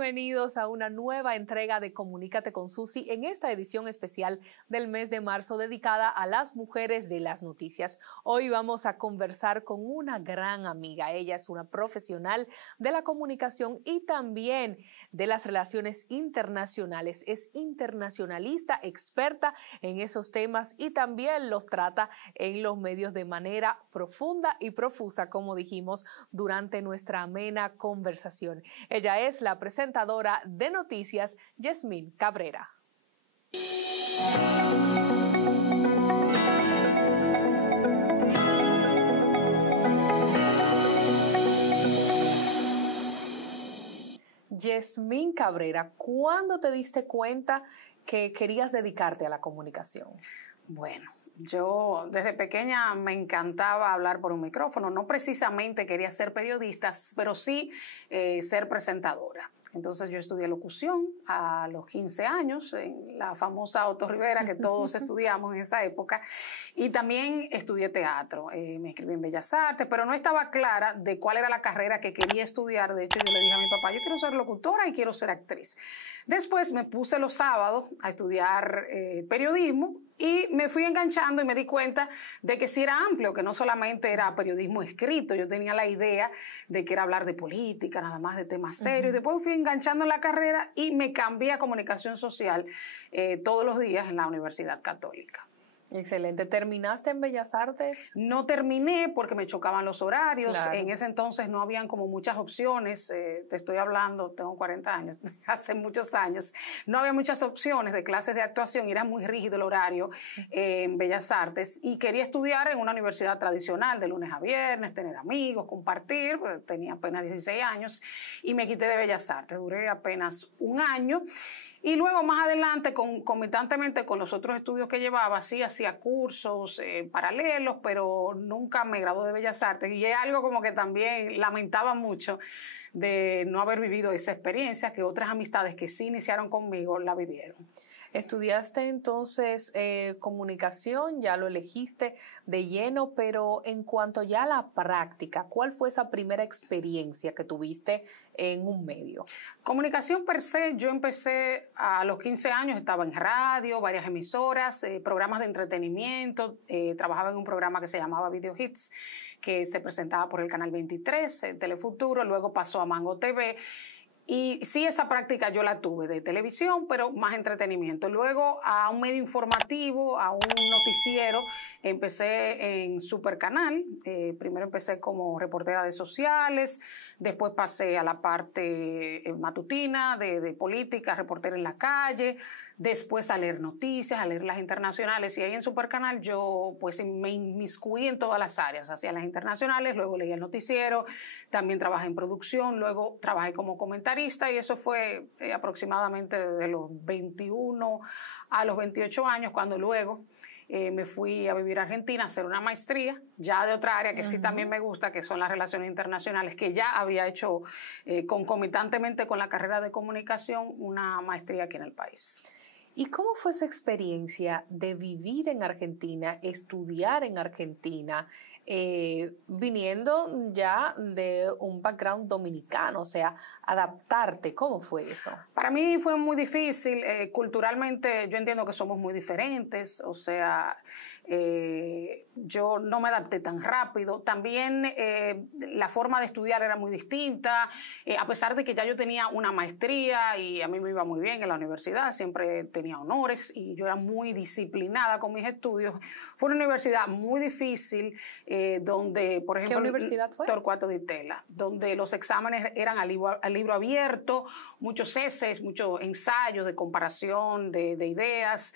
bienvenidos a una nueva entrega de Comunícate con Susi en esta edición especial del mes de marzo dedicada a las mujeres de las noticias. Hoy vamos a conversar con una gran amiga. Ella es una profesional de la comunicación y también de las relaciones internacionales. Es internacionalista, experta en esos temas y también los trata en los medios de manera profunda y profusa, como dijimos durante nuestra amena conversación. Ella es la presentadora de noticias, Yasmín Cabrera. Yasmín Cabrera, ¿cuándo te diste cuenta que querías dedicarte a la comunicación? Bueno, yo desde pequeña me encantaba hablar por un micrófono. No precisamente quería ser periodista, pero sí ser presentadora. Entonces yo estudié locución a los 15 años en la famosa Otto Rivera que todos estudiamos en esa época, y también estudié teatro. Me inscribí en Bellas Artes, pero no estaba clara de cuál era la carrera que quería estudiar. De hecho, yo le dije a mi papá, yo quiero ser locutora y quiero ser actriz. Después me puse los sábados a estudiar periodismo y me fui enganchando y me di cuenta de que sí era amplio, que no solamente era periodismo escrito. Yo tenía la idea de que era hablar de política, nada más de temas serios. Y después fui enganchando en la carrera y me cambié a comunicación social todos los días en la Universidad Católica. Excelente. ¿Terminaste en Bellas Artes? No terminé porque me chocaban los horarios. Claro. En ese entonces no habían como muchas opciones. Te estoy hablando, tengo 40 años, hace muchos años. No había muchas opciones de clases de actuación y era muy rígido el horario en Bellas Artes. Y quería estudiar en una universidad tradicional de lunes a viernes, tener amigos, compartir. Pues tenía apenas 16 años y me quité de Bellas Artes. Duré apenas un año. Y luego, más adelante, concomitantemente con los otros estudios que llevaba, sí hacía cursos paralelos, pero nunca me gradué de Bellas Artes. Y es algo como que también lamentaba mucho de no haber vivido esa experiencia, que otras amistades que sí iniciaron conmigo la vivieron. Estudiaste entonces comunicación, ya lo elegiste de lleno, pero en cuanto ya a la práctica, ¿cuál fue esa primera experiencia que tuviste en un medio? Comunicación per se, yo empecé a los 15 años, estaba en radio, varias emisoras, programas de entretenimiento, trabajaba en un programa que se llamaba Video Hits, que se presentaba por el Canal 23, Telefuturo, luego pasó a Mango TV. Y sí, esa práctica yo la tuve de televisión, pero más entretenimiento. Luego a un medio informativo, a un noticiero, empecé en Supercanal. Primero empecé como reportera de sociales, después pasé a la parte matutina de política, reportera en la calle, después a leer noticias, a leer las internacionales. Y ahí en Supercanal yo pues me inmiscuí en todas las áreas, hacía las internacionales, luego leía el noticiero, también trabajé en producción, luego trabajé como comentarista. Y eso fue aproximadamente desde los 21 a los 28 años, cuando luego me fui a vivir a Argentina a hacer una maestría, ya de otra área que sí también me gusta, que son las relaciones internacionales, que ya había hecho concomitantemente con la carrera de comunicación una maestría aquí en el país. ¿Y cómo fue esa experiencia de vivir en Argentina, estudiar en Argentina, viniendo ya de un background dominicano, o sea, adaptarte? ¿Cómo fue eso? Para mí fue muy difícil. Culturalmente yo entiendo que somos muy diferentes, o sea, yo no me adapté tan rápido. También la forma de estudiar era muy distinta, a pesar de que ya yo tenía una maestría y a mí me iba muy bien en la universidad, siempre tenía honores y yo era muy disciplinada con mis estudios. Fue una universidad muy difícil donde, por ejemplo, ¿qué universidad fue? Torcuato Di Tella, donde los exámenes eran al libro abierto, muchos eses, muchos ensayos de comparación de ideas,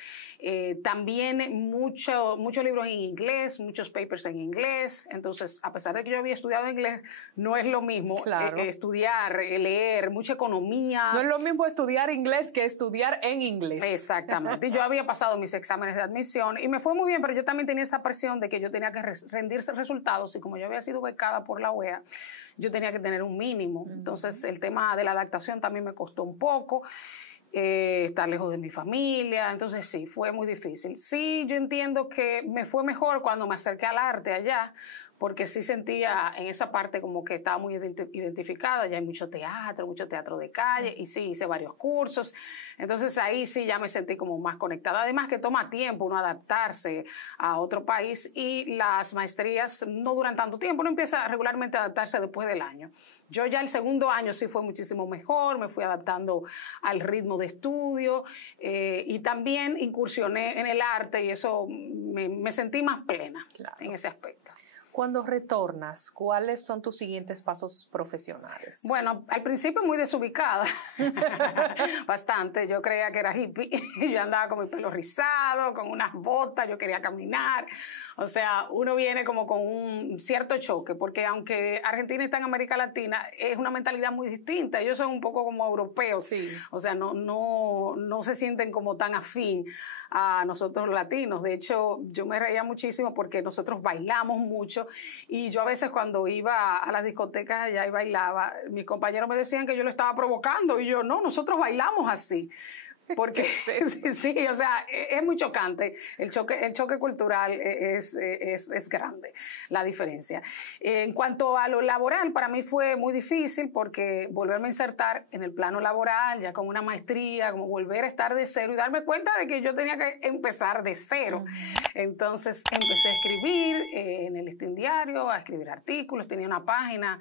también muchos libros en inglés, muchos papers en inglés. Entonces, a pesar de que yo había estudiado inglés, no es lo mismo estudiar, leer, mucha economía. No es lo mismo estudiar inglés que estudiar en inglés. Exactamente. Yo había pasado mis exámenes de admisión y me fue muy bien, pero yo también tenía esa presión de que yo tenía que rendir resultados, y como yo había sido becada por la UEA, yo tenía que tener un mínimo. Entonces, el tema de la adaptación también me costó un poco. Estar lejos de mi familia, entonces sí, fue muy difícil. Sí, yo entiendo que me fue mejor cuando me acerqué al arte allá, porque sí sentía en esa parte como que estaba muy identificada, ya hay mucho teatro de calle, y sí, hice varios cursos, entonces ahí sí ya me sentí como más conectada. Además que toma tiempo uno adaptarse a otro país y las maestrías no duran tanto tiempo, uno empieza regularmente a adaptarse después del año. Yo ya el segundo año sí fue muchísimo mejor, me fui adaptando al ritmo de estudio y también incursioné en el arte y eso me sentí más plena en ese aspecto. Cuando retornas, ¿cuáles son tus siguientes pasos profesionales? Bueno, al principio muy desubicada, bastante. Yo creía que era hippie. Yo andaba con mi pelo rizado, con unas botas, yo quería caminar. O sea, uno viene como con un cierto choque, porque aunque Argentina está en América Latina, es una mentalidad muy distinta. Ellos son un poco como europeos. Sí. O sea, no se sienten como tan afín a nosotros los latinos. De hecho, yo me reía muchísimo porque nosotros bailamos mucho. Y yo a veces cuando iba a las discotecas allá y bailaba, mis compañeros me decían que yo lo estaba provocando y yo, no, nosotros bailamos así. Porque sí, o sea, es muy chocante. El choque cultural es grande, la diferencia. En cuanto a lo laboral, para mí fue muy difícil porque volverme a insertar en el plano laboral, ya con una maestría, como volver a estar de cero y darme cuenta de que yo tenía que empezar de cero. Entonces empecé a escribir en el Listín Diario, a escribir artículos, tenía una página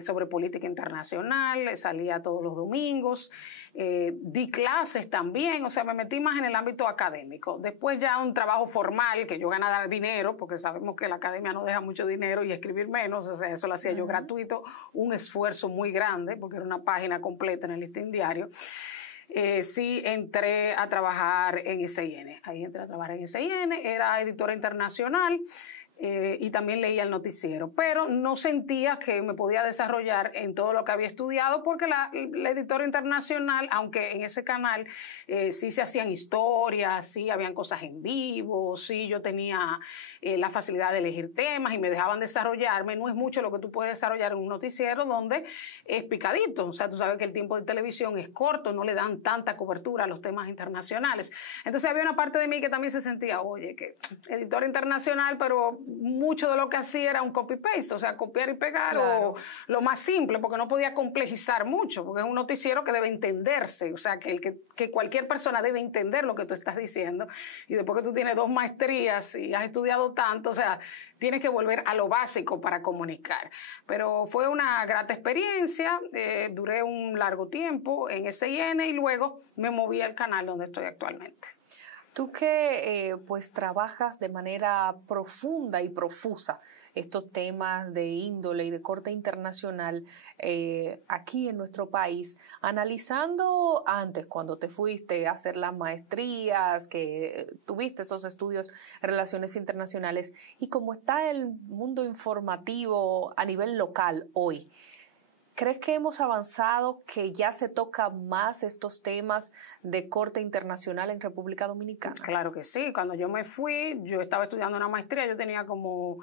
sobre política internacional, salía todos los domingos, di clases también, o sea, me metí más en el ámbito académico. Después ya un trabajo formal, que yo ganaba dinero, porque sabemos que la academia no deja mucho dinero y escribir menos, o sea, eso lo hacía yo gratuito, un esfuerzo muy grande, porque era una página completa en el Listín Diario. Sí entré a trabajar en SIN, ahí entré a trabajar en SIN, era editora internacional, y también leía el noticiero, pero no sentía que me podía desarrollar en todo lo que había estudiado porque la editora internacional, aunque en ese canal sí se hacían historias, sí habían cosas en vivo, sí yo tenía la facilidad de elegir temas y me dejaban desarrollarme, no es mucho lo que tú puedes desarrollar en un noticiero donde es picadito, o sea, tú sabes que el tiempo de televisión es corto, no le dan tanta cobertura a los temas internacionales. Entonces había una parte de mí que también se sentía, oye, que editora internacional, pero mucho de lo que hacía era un copy-paste, o sea, copiar y pegar, claro, o lo más simple, porque no podía complejizar mucho, porque es un noticiero que debe entenderse, o sea, que cualquier persona debe entender lo que tú estás diciendo, y después que tú tienes 2 maestrías y has estudiado tanto, o sea, tienes que volver a lo básico para comunicar. Pero fue una grata experiencia, duré un largo tiempo en SIN y luego me moví al canal donde estoy actualmente. Tú que pues trabajas de manera profunda y profusa estos temas de índole y de corte internacional aquí en nuestro país, analizando antes cuando te fuiste a hacer las maestrías, que tuviste esos estudios en relaciones internacionales y cómo está el mundo informativo a nivel local hoy, ¿crees que hemos avanzado, que ya se tocan más estos temas de corte internacional en República Dominicana? Claro que sí. Cuando yo me fui, yo estaba estudiando una maestría, yo tenía como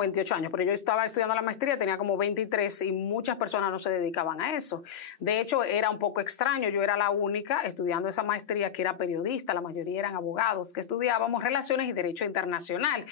28 años, pero yo estaba estudiando la maestría, tenía como 23 y muchas personas no se dedicaban a eso. De hecho, era un poco extraño, yo era la única estudiando esa maestría que era periodista, la mayoría eran abogados, que estudiábamos relaciones y derecho internacional.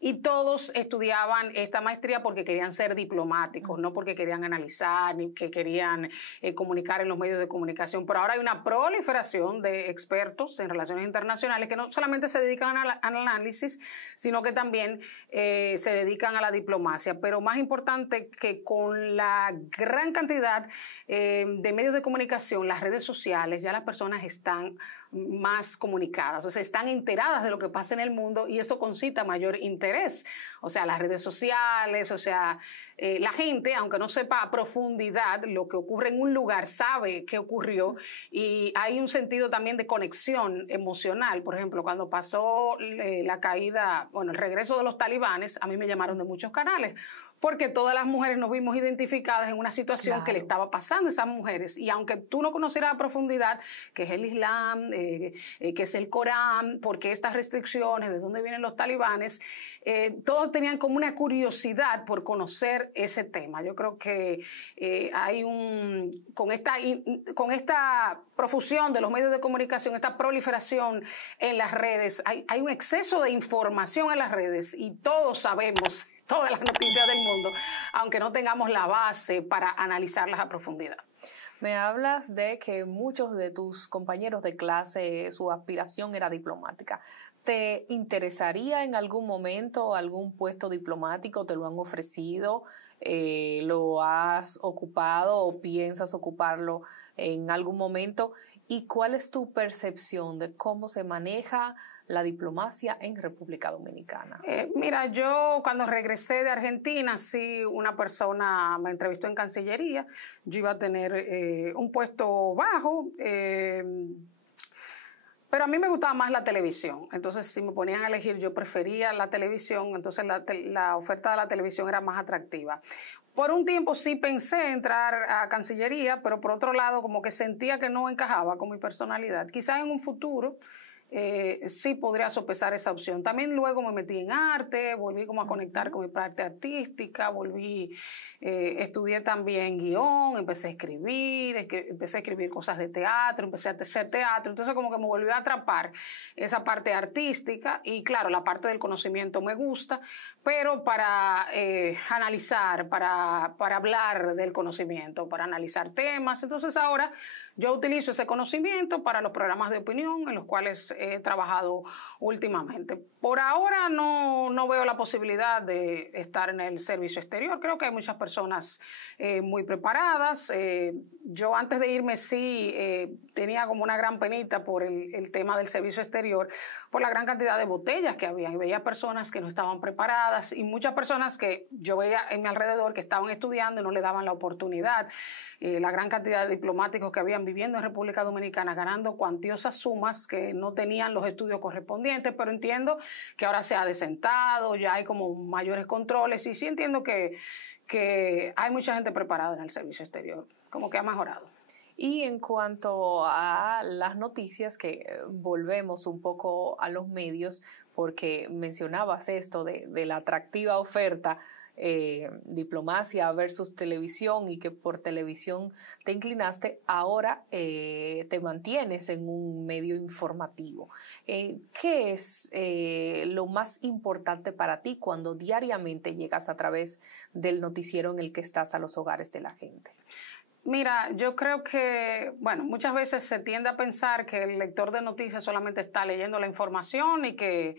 Y todos estudiaban esta maestría porque querían ser diplomáticos, no porque querían analizar ni que querían comunicar en los medios de comunicación. Pero ahora hay una proliferación de expertos en relaciones internacionales que no solamente se dedican al análisis, sino que también se dedican a la diplomacia. Pero más importante que con la gran cantidad de medios de comunicación, las redes sociales, ya las personas están más comunicadas, o sea, están enteradas de lo que pasa en el mundo y eso concita mayor interés. O sea, las redes sociales, o sea, la gente, aunque no sepa a profundidad lo que ocurre en un lugar, sabe qué ocurrió y hay un sentido también de conexión emocional. Por ejemplo, cuando pasó la caída, el regreso de los talibanes, a mí me llamaron de muchos canales porque todas las mujeres nos vimos identificadas en una situación que le estaba pasando a esas mujeres. Y aunque tú no conocieras a profundidad qué es el Islam, qué es el Corán, por qué estas restricciones, de dónde vienen los talibanes, todos tenían como una curiosidad por conocer ese tema. Yo creo que con esta profusión de los medios de comunicación, esta proliferación en las redes, hay un exceso de información en las redes y todos sabemos todas las noticias del mundo, aunque no tengamos la base para analizarlas a profundidad. Me hablas de que muchos de tus compañeros de clase, su aspiración era diplomática. ¿Te interesaría en algún momento algún puesto diplomático? ¿Te lo han ofrecido? ¿Lo has ocupado o piensas ocuparlo en algún momento? ¿Y cuál es tu percepción de cómo se maneja la diplomacia en República Dominicana? Mira, yo cuando regresé de Argentina, sí, una persona me entrevistó en Cancillería. Yo iba a tener un puesto bajo, pero a mí me gustaba más la televisión. Entonces, si me ponían a elegir, yo prefería la televisión. Entonces, la oferta de la televisión era más atractiva. Por un tiempo sí pensé entrar a Cancillería, pero por otro lado como que sentía que no encajaba con mi personalidad. Quizás en un futuro sí podría sopesar esa opción. También luego me metí en arte, volví como a conectar con mi parte artística, estudié también guión, empecé a escribir cosas de teatro, empecé a hacer teatro, entonces como que me volvió a atrapar esa parte artística y claro, la parte del conocimiento me gusta, pero para analizar, para hablar del conocimiento, para analizar temas, entonces ahora yo utilizo ese conocimiento para los programas de opinión en los cuales he trabajado últimamente. Por ahora no veo la posibilidad de estar en el servicio exterior. Creo que hay muchas personas muy preparadas. Yo antes de irme sí tenía como una gran penita por el tema del servicio exterior, por la gran cantidad de botellas que había. Y veía personas que no estaban preparadas y muchas personas que yo veía en mi alrededor que estaban estudiando y no le daban la oportunidad. La gran cantidad de diplomáticos que habían viviendo en República Dominicana ganando cuantiosas sumas que no tenían los estudios correspondientes, pero entiendo que ahora se ha desentado, ya hay como mayores controles y sí entiendo que hay mucha gente preparada en el servicio exterior, como que ha mejorado. Y en cuanto a las noticias, que volvemos un poco a los medios, porque mencionabas esto de la atractiva oferta, diplomacia versus televisión y que por televisión te inclinaste, ahora te mantienes en un medio informativo. ¿Qué es lo más importante para ti cuando diariamente llegas a través del noticiero en el que estás a los hogares de la gente? Mira, yo creo que, bueno, muchas veces se tiende a pensar que el lector de noticias solamente está leyendo la información y que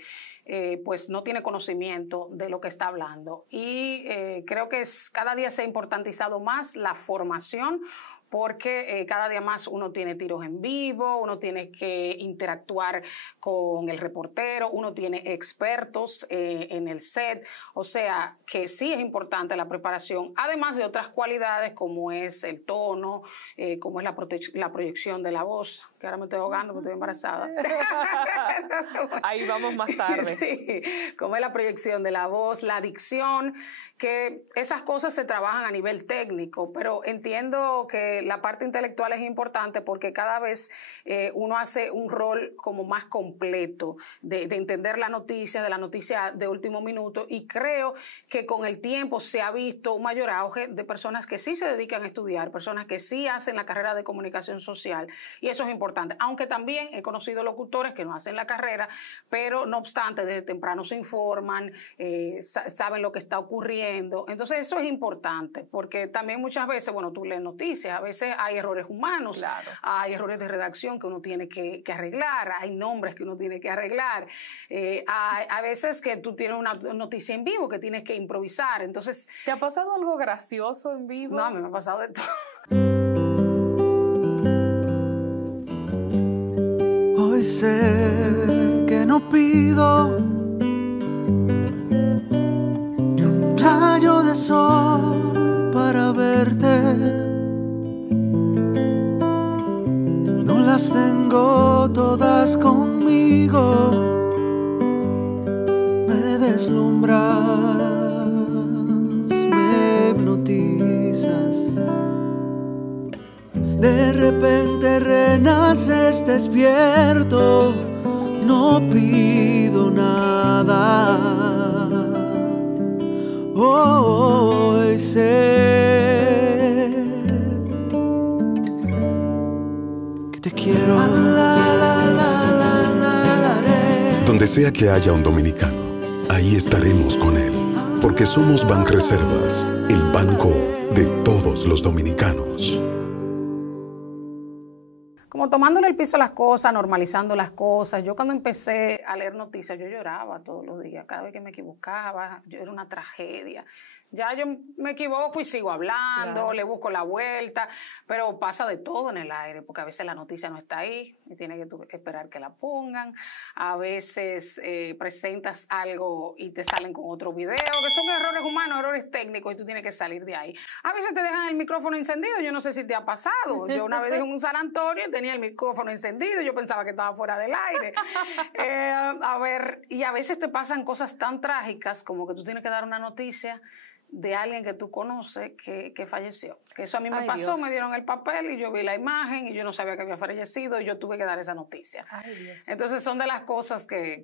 pues no tiene conocimiento de lo que está hablando. Y creo que cada día se ha importantizado más la formación, porque cada día más uno tiene tiros en vivo, uno tiene que interactuar con el reportero, uno tiene expertos en el set, o sea que sí es importante la preparación, además de otras cualidades como es el tono, como es la proyección de la voz, que ahora me estoy ahogando porque estoy embarazada. Ahí vamos más tarde. Sí, como es la proyección de la voz, la dicción, que esas cosas se trabajan a nivel técnico, pero entiendo que la parte intelectual es importante porque cada vez uno hace un rol como más completo de entender la noticia, de la noticia de último minuto, y creo que con el tiempo se ha visto un mayor auge de personas que sí se dedican a estudiar, personas que sí hacen la carrera de comunicación social, y eso es importante, aunque también he conocido locutores que no hacen la carrera, pero no obstante desde temprano se informan, saben lo que está ocurriendo, entonces eso es importante porque también muchas veces, bueno, tú lees noticias, a veces hay errores humanos, claro, hay errores de redacción que uno tiene que arreglar, hay nombres que uno tiene que arreglar, a veces que tú tienes una noticia en vivo que tienes que improvisar, entonces... ¿Te ha pasado algo gracioso en vivo? No, a mí me ha pasado de todo. Hoy sé que no pido ni un rayo de sol para verte. No las tengo todas conmigo, me deslumbras, me hipnotizas. De repente renaces despierto, no pido nada. Hoy sé que te quiero. Donde sea que haya un dominicano, ahí estaremos con él, porque somos Banreservas, el banco de todos los dominicanos. Como tomándole el piso a las cosas, normalizando las cosas. Yo cuando empecé a leer noticias, yo lloraba todos los días. Cada vez que me equivocaba, yo era una tragedia. Ya yo me equivoco y sigo hablando, claro, le busco la vuelta, pero pasa de todo en el aire, porque a veces la noticia no está ahí y tienes que esperar que la pongan. A veces presentas algo y te salen con otro video, que son errores humanos, errores técnicos, y tú tienes que salir de ahí. A veces te dejan el micrófono encendido, yo no sé si te ha pasado. Yo una vez dije en un San Antonio y tenía el micrófono encendido, yo pensaba que estaba fuera del aire. Y a veces te pasan cosas tan trágicas como que tú tienes que dar una noticia de alguien que tú conoces que falleció. Que eso a mí me pasó, Dios. Me dieron el papel y yo vi la imagen y yo no sabía que había fallecido y yo tuve que dar esa noticia. Ay, Dios. Entonces son de las cosas que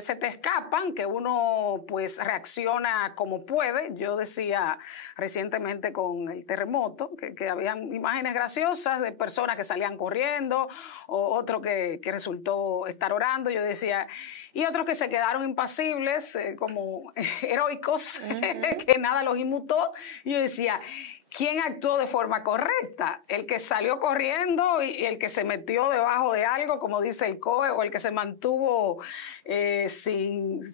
se te escapan, que uno pues reacciona como puede. Yo decía recientemente con el terremoto que habían imágenes graciosas de personas que salían corriendo, o otro que resultó estar orando. Yo decía, y otros que se quedaron impasibles, como heroicos, que nada los inmutó. Y yo decía, ¿quién actuó de forma correcta? ¿El que salió corriendo y el que se metió debajo de algo, como dice el COE, o el que se mantuvo sin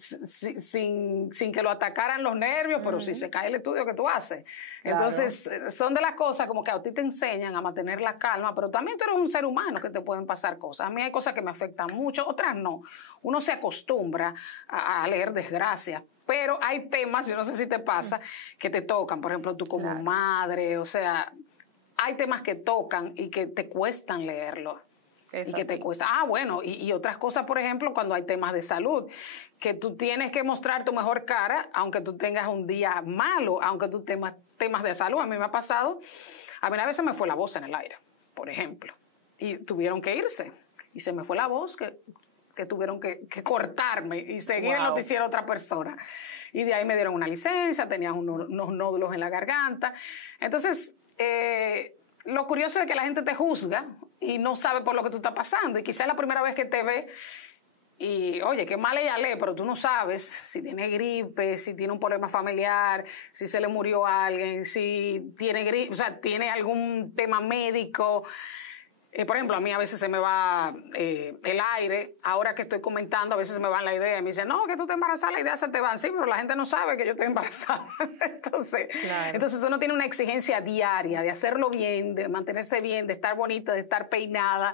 que lo atacaran los nervios, pero si se cae el estudio que tú haces? Claro. Entonces, son de las cosas como que a ti te enseñan a mantener la calma, pero también tú eres un ser humano que te pueden pasar cosas. A mí hay cosas que me afectan mucho, otras no. Uno se acostumbra a leer desgracias. Pero hay temas, yo no sé si te pasa, que te tocan, por ejemplo, tú como claro. madre, o sea, hay temas que tocan y que te cuestan leerlo. Y que te cuesta. Bueno, y otras cosas, por ejemplo, cuando hay temas de salud, que tú tienes que mostrar tu mejor cara, aunque tú tengas un día malo, aunque tú temas de salud. A mí me ha pasado, a mí a veces me fue la voz en el aire, por ejemplo, y tuvieron que irse, y se me fue la voz que tuvieron que cortarme y seguir el noticiero a otra persona. Y de ahí me dieron una licencia, tenía unos nódulos en la garganta. Entonces, lo curioso es que la gente te juzga y no sabe por lo que tú estás pasando. Y quizás es la primera vez que te ve y, oye, qué mal ella lee, pero tú no sabes si tiene gripe, si tiene un problema familiar, si se le murió a alguien, si tiene gripe, o sea, tiene algún tema médico. Por ejemplo, a mí a veces se me va el aire. Ahora que estoy comentando, a veces se me va la idea. Y me dicen, no, que tú te embarazas, la idea se te va. Sí, pero la gente no sabe que yo estoy embarazada. Entonces uno tiene una exigencia diaria de hacerlo bien, de mantenerse bien, de estar bonita, de estar peinada,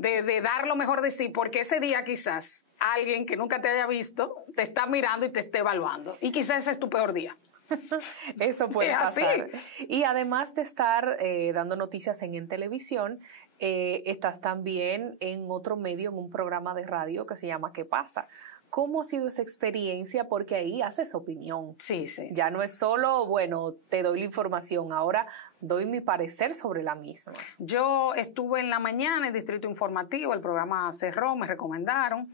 de dar lo mejor de sí, porque ese día quizás alguien que nunca te haya visto te está mirando y te esté evaluando. Y quizás ese es tu peor día. Eso puede pasar. Y además de estar dando noticias en televisión, estás también en otro medio, en un programa de radio que se llama ¿Qué pasa? ¿Cómo ha sido esa experiencia? Porque ahí haces opinión. Sí, sí. Ya no es solo, bueno, te doy la información, ahora doy mi parecer sobre la misma. Yo estuve en la mañana en Distrito Informativo, el programa cerró, me recomendaron.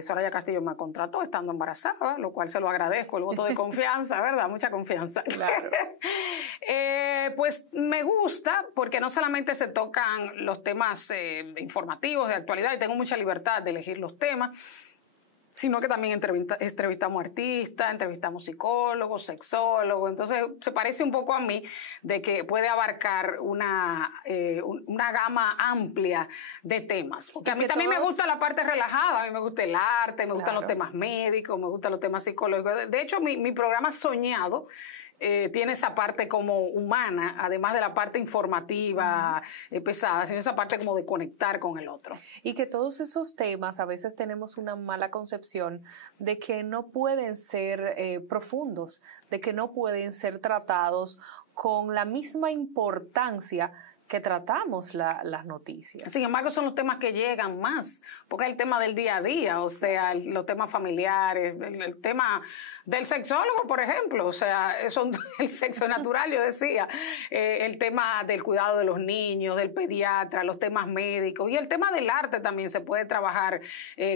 Soraya Castillo me contrató estando embarazada, lo cual se lo agradezco, el voto de confianza, ¿verdad? Mucha confianza. Claro. Pues me gusta porque no solamente se tocan los temas informativos de actualidad y tengo mucha libertad de elegir los temas, sino que también entrevistamos artistas, entrevistamos psicólogos, sexólogos. Entonces se parece un poco a mí de que puede abarcar una gama amplia de temas. Porque a mí también me gusta la parte relajada, a mí me gusta el arte, me gustan los temas médicos, me gustan los temas psicológicos. De hecho, mi programa Soñado tiene esa parte como humana, además de la parte informativa pesada, sino esa parte como de conectar con el otro. Y que todos esos temas a veces tenemos una mala concepción de que no pueden ser profundos, de que no pueden ser tratados con la misma importancia que tratamos las noticias. Sin embargo, son los temas que llegan más, porque es el tema del día a día, o sea, los temas familiares, el tema del sexólogo, por ejemplo, o sea, el sexo natural, yo decía, el tema del cuidado de los niños, del pediatra, los temas médicos, y el tema del arte también se puede trabajar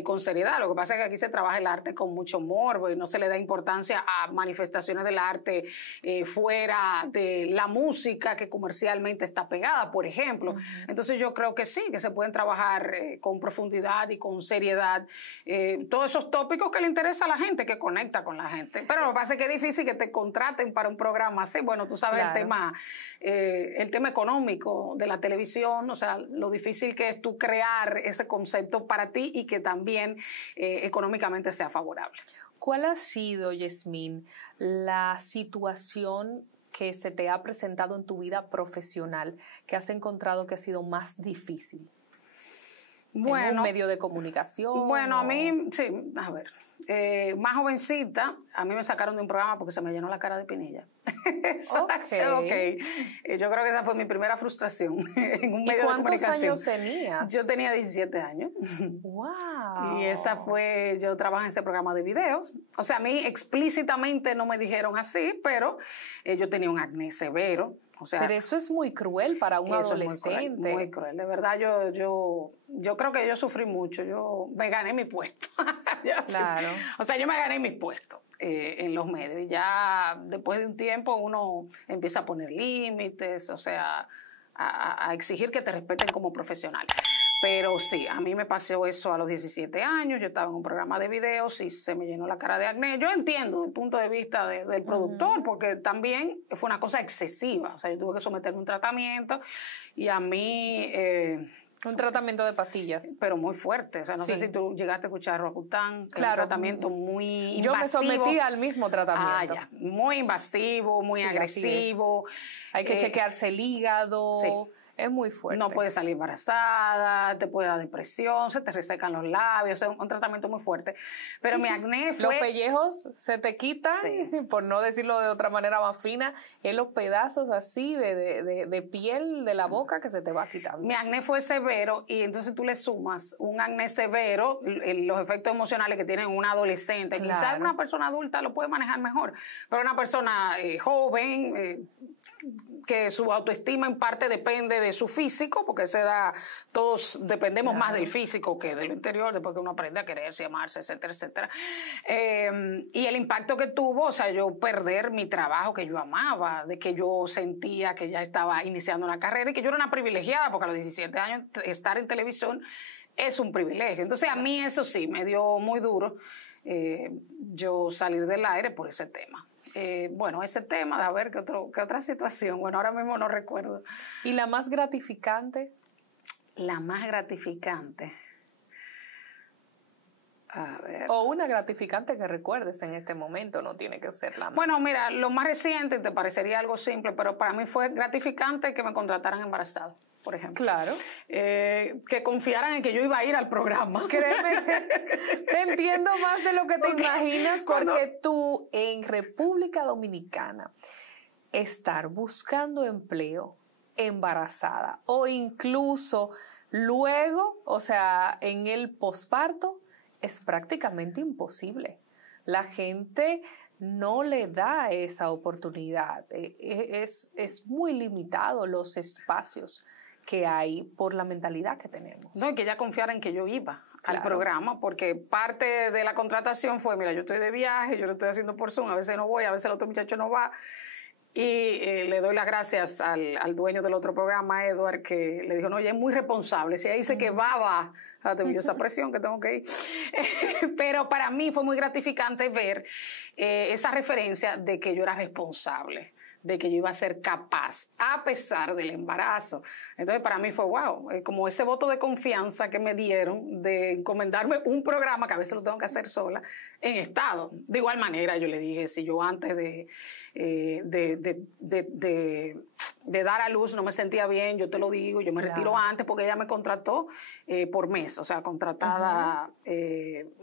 con seriedad. Lo que pasa es que aquí se trabaja el arte con mucho morbo y no se le da importancia a manifestaciones del arte fuera de la música que comercialmente está pegada, por ejemplo. Entonces yo creo que sí, que se pueden trabajar con profundidad y con seriedad todos esos tópicos que le interesa a la gente, que conecta con la gente. Pero lo que pasa es que es difícil que te contraten para un programa así. Bueno, tú sabes, claro, el tema económico de la televisión, o sea, lo difícil que es tú crear ese concepto para ti y que también económicamente sea favorable. ¿Cuál ha sido, Yasmín, la situación que se te ha presentado en tu vida profesional que has encontrado que ha sido más difícil? Bueno, ¿en un medio de comunicación? Bueno, a mí, sí, a ver, más jovencita, a mí me sacaron de un programa porque se me llenó la cara de pinilla. Okay. Yo creo que esa fue mi primera frustración en un medio de comunicación. ¿Y cuántos años tenías? Yo tenía 17 años. ¡Wow! Y esa fue, yo trabajé en ese programa de videos. O sea, a mí explícitamente no me dijeron así, pero yo tenía un acné severo. O sea, pero eso es muy cruel para un adolescente. Muy cruel. De verdad, yo creo que yo sufrí mucho. Yo me gané mi puesto. Claro. O sea, yo me gané mi puesto en los medios. Y ya después de un tiempo uno empieza a poner límites, o sea, a exigir que te respeten como profesional. Pero sí, a mí me pasó eso a los 17 años, yo estaba en un programa de videos y se me llenó la cara de acné. Yo entiendo desde el punto de vista del productor, porque también fue una cosa excesiva. O sea, yo tuve que someterme a un tratamiento y a mí... un tratamiento de pastillas. Pero muy fuerte. O sea, no sé si tú llegaste a escuchar Roacutan. Claro. Un tratamiento muy invasivo. Yo me sometí al mismo tratamiento. Ya. Muy invasivo, muy agresivo. Hay que chequearse el hígado. Sí. Es muy fuerte. No puedes salir embarazada, te puede dar depresión, se te resecan los labios, es un tratamiento muy fuerte. Pero mi acné fue... Los pellejos se te quitan, por no decirlo de otra manera más fina, es los pedazos así de piel de la boca que se te va quitando. Mi acné fue severo y entonces tú le sumas un acné severo, los efectos emocionales que tiene un adolescente. Claro. Quizás una persona adulta lo puede manejar mejor, pero una persona joven, que su autoestima en parte depende de su físico, porque todos dependemos más del físico que del interior, después que uno aprende a quererse, amarse, etcétera, etcétera. Y el impacto que tuvo, o sea, yo perder mi trabajo que yo amaba, de que yo sentía que ya estaba iniciando una carrera y que yo era una privilegiada, porque a los 17 años estar en televisión es un privilegio. Entonces a mí eso sí, me dio muy duro yo salir del aire por ese tema. Bueno, ese tema, a ver, ¿qué otra situación? Bueno, ahora mismo no recuerdo. ¿Y la más gratificante? La más gratificante. A ver. O una gratificante que recuerdes en este momento, no tiene que ser la más. Bueno, mira, lo más reciente te parecería algo simple, pero para mí fue gratificante que me contrataran embarazada, por ejemplo. Claro. Que confiaran en que yo iba a ir al programa. Créeme, te entiendo más de lo que te imaginas, porque tú en República Dominicana estar buscando empleo embarazada o incluso luego, o sea, en el posparto, es prácticamente imposible. La gente no le da esa oportunidad. Es muy limitado los espacios que hay por la mentalidad que tenemos. No, y que ella confiara en que yo iba al programa, porque parte de la contratación fue, mira, yo estoy de viaje, yo lo estoy haciendo por Zoom, a veces no voy, a veces el otro muchacho no va. Y le doy las gracias al dueño del otro programa, Edward, que le dijo, no, ella es muy responsable. Si ella dice que va. Tengo yo esa presión que tengo que ir. Pero para mí fue muy gratificante ver esa referencia de que yo era responsable, de que yo iba a ser capaz, a pesar del embarazo. Entonces, para mí fue wow, como ese voto de confianza que me dieron de encomendarme un programa, que a veces lo tengo que hacer sola, en estado. De igual manera, yo le dije, si yo antes de dar a luz no me sentía bien, yo te lo digo, yo me retiro antes, porque ella me contrató por mes, o sea, contratada,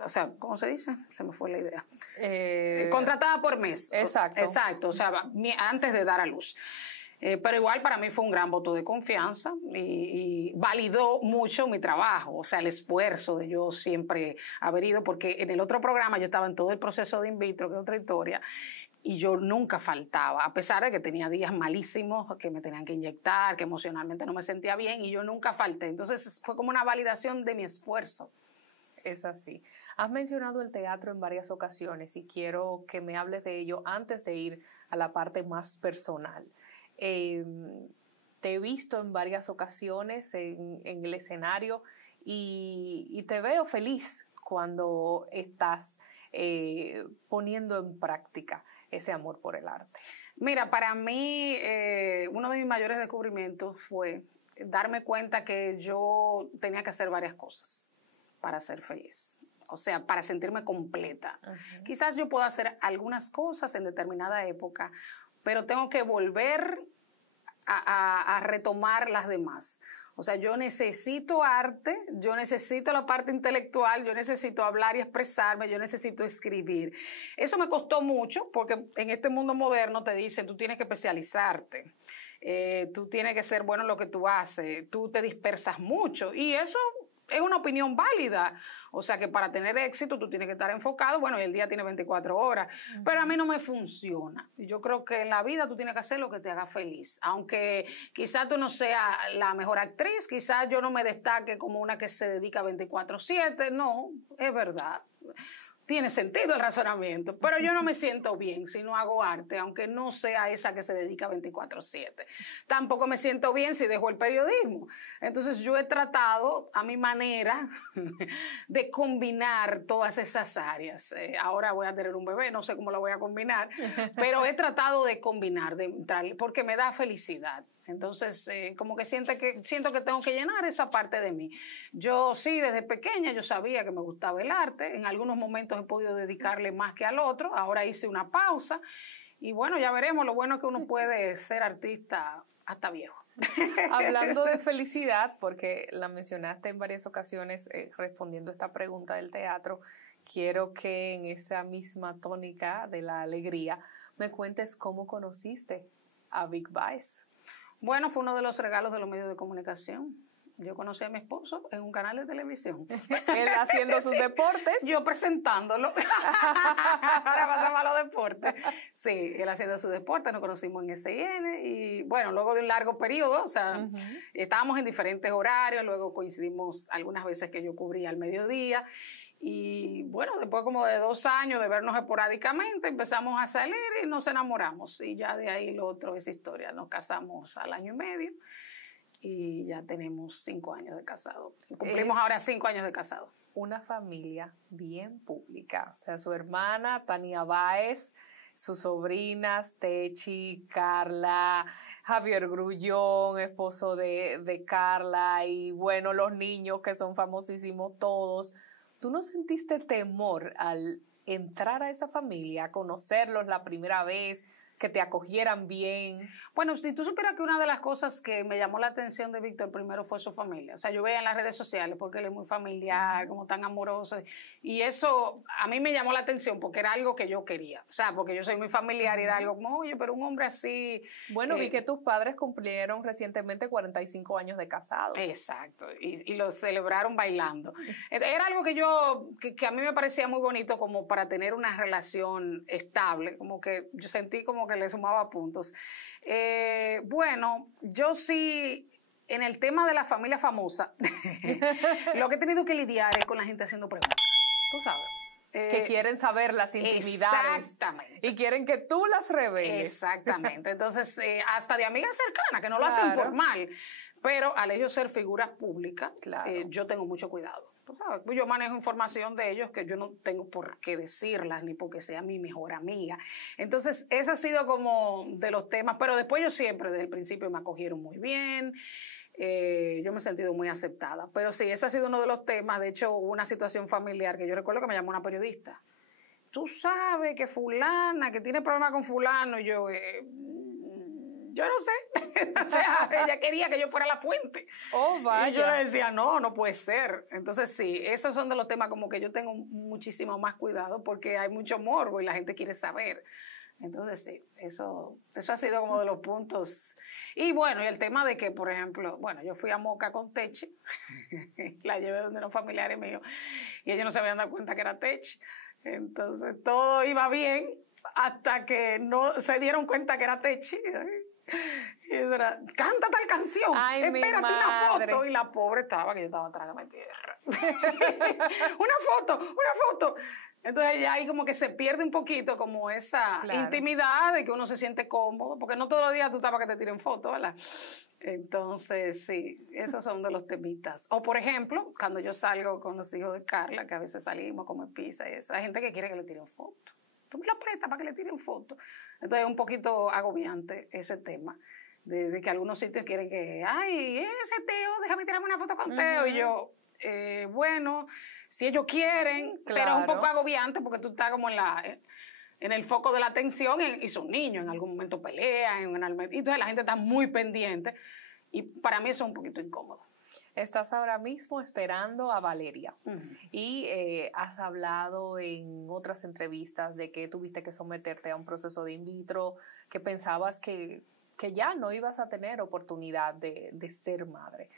o sea, ¿cómo se dice? Se me fue la idea. Contratada por mes. Exacto. Exacto, o sea, antes de dar a luz. Pero igual para mí fue un gran voto de confianza y validó mucho mi trabajo, o sea, el esfuerzo de yo siempre haber ido, porque en el otro programa yo estaba en todo el proceso de in vitro, que es otra historia, y yo nunca faltaba, a pesar de que tenía días malísimos, que me tenían que inyectar, que emocionalmente no me sentía bien, y yo nunca falté. Entonces fue como una validación de mi esfuerzo. Es así. Has mencionado el teatro en varias ocasiones y quiero que me hables de ello antes de ir a la parte más personal. Te he visto en varias ocasiones en el escenario y te veo feliz cuando estás poniendo en práctica ese amor por el arte. Mira, para mí uno de mis mayores descubrimientos fue darme cuenta que yo tenía que hacer varias cosas para ser feliz. O sea, para sentirme completa. Uh-huh. Quizás yo puedo hacer algunas cosas en determinada época, pero tengo que volver a retomar las demás. O sea, yo necesito arte, yo necesito la parte intelectual, yo necesito hablar y expresarme, yo necesito escribir. Eso me costó mucho porque en este mundo moderno te dicen, tú tienes que especializarte, tú tienes que ser bueno en lo que tú haces, tú te dispersas mucho y eso es una opinión válida. O sea que para tener éxito tú tienes que estar enfocado. Bueno, el día tiene 24 horas. Uh-huh. Pero a mí no me funciona. Yo creo que en la vida tú tienes que hacer lo que te haga feliz. Aunque quizás tú no seas la mejor actriz, quizás yo no me destaque como una que se dedica 24/7. No, es verdad. Tiene sentido el razonamiento, pero yo no me siento bien si no hago arte, aunque no sea esa que se dedica 24/7. Tampoco me siento bien si dejo el periodismo. Entonces yo he tratado a mi manera de combinar todas esas áreas. Ahora voy a tener un bebé, no sé cómo lo voy a combinar, pero he tratado de combinar, porque me da felicidad. Entonces, como que siento que tengo que llenar esa parte de mí. Yo sí, desde pequeña yo sabía que me gustaba el arte. En algunos momentos he podido dedicarle más que al otro. Ahora hice una pausa. Y bueno, ya veremos. Lo bueno es que uno puede ser artista hasta viejo. Hablando de felicidad, porque la mencionaste en varias ocasiones respondiendo esta pregunta del teatro, quiero que en esa misma tónica de la alegría me cuentes cómo conociste a Vic Báez. Bueno, fue uno de los regalos de los medios de comunicación. Yo conocí a mi esposo en un canal de televisión. Él haciendo sus deportes. Yo presentándolo. Ahora pasamos a los deportes. Sí, él haciendo sus deportes, nos conocimos en SIN y bueno, luego de un largo periodo, o sea, uh-huh, estábamos en diferentes horarios, luego coincidimos algunas veces que yo cubría al mediodía. Y bueno, después como de 2 años de vernos esporádicamente, empezamos a salir y nos enamoramos. Y ya de ahí lo otro es historia. Nos casamos al 1 año y medio y ya tenemos 5 años de casado. Cumplimos ahora 5 años de casado. Una familia bien pública. O sea, su hermana, Tania Báez, sus sobrinas, Techi, Carla, Javier Grullón, esposo de Carla, y bueno, los niños que son famosísimos todos. ¿Tú no sentiste temor al entrar a esa familia, a conocerlos la primera vez, que te acogieran bien? Bueno, si tú supieras que una de las cosas que me llamó la atención de Víctor primero fue su familia. O sea, yo veía en las redes sociales porque él es muy familiar, como tan amoroso. Y eso a mí me llamó la atención porque era algo que yo quería. O sea, porque yo soy muy familiar y era algo como, oye, pero un hombre así... Bueno, vi que tus padres cumplieron recientemente 45 años de casados. Exacto, y lo celebraron bailando. Era algo que a mí me parecía muy bonito como para tener una relación estable, como que yo sentí como que le sumaba puntos. Bueno, yo sí, en el tema de la familia famosa, lo que he tenido que lidiar es con la gente haciendo preguntas, tú sabes. Que quieren saber las intimidades. Exactamente. Y quieren que tú las reveles. Exactamente. Entonces, hasta de amigas cercanas, que no lo hacen por mal. Pero al ellos ser figuras públicas, yo tengo mucho cuidado. Yo manejo información de ellos que yo no tengo por qué decirlas, ni porque sea mi mejor amiga. Entonces, ese ha sido como de los temas. Pero después yo siempre, desde el principio, me acogieron muy bien. Yo me he sentido muy aceptada. Pero sí, eso ha sido uno de los temas. De hecho, hubo una situación familiar que yo recuerdo que me llamó una periodista. Tú sabes que fulana, que tiene problemas con fulano. Y yo no sé. O sea, ella quería que yo fuera la fuente. Oh, vaya. Y yo le decía, no puede ser. Entonces, sí, esos son de los temas como que yo tengo muchísimo más cuidado porque hay mucho morbo y la gente quiere saber. Entonces, sí, eso ha sido como de los puntos. Y bueno, y el tema de que, por ejemplo, bueno, yo fui a Moca con Techi, la llevé donde los familiares míos, y ellos no se habían dado cuenta que era Techi. Entonces, todo iba bien hasta que no se dieron cuenta que era Techi. Y era, canta tal canción, ay, espérate una foto. Y la pobre estaba, que yo estaba trágame tierra. una foto. Entonces ya ahí como que se pierde un poquito como esa intimidad de que uno se siente cómodo, porque no todos los días tú estás para que te tiren fotos, ¿verdad? Entonces, sí, esos son de los temitas. O, por ejemplo, cuando yo salgo con los hijos de Carla, que a veces salimos a comer pizza y eso, hay gente que quiere que le tiren fotos. Tú me la prestas para que le tiren fotos. Entonces es un poquito agobiante ese tema, de que algunos sitios quieren que, ay, ese Teo, déjame tirarme una foto con Teo. Y yo, bueno, si ellos quieren, pero es un poco agobiante porque tú estás como en el foco de la atención y son niños, en algún momento pelean, y entonces la gente está muy pendiente y para mí eso es un poquito incómodo. Estás ahora mismo esperando a Valeria y has hablado en otras entrevistas de que tuviste que someterte a un proceso de in vitro, que pensabas que ya no ibas a tener oportunidad de ser madre.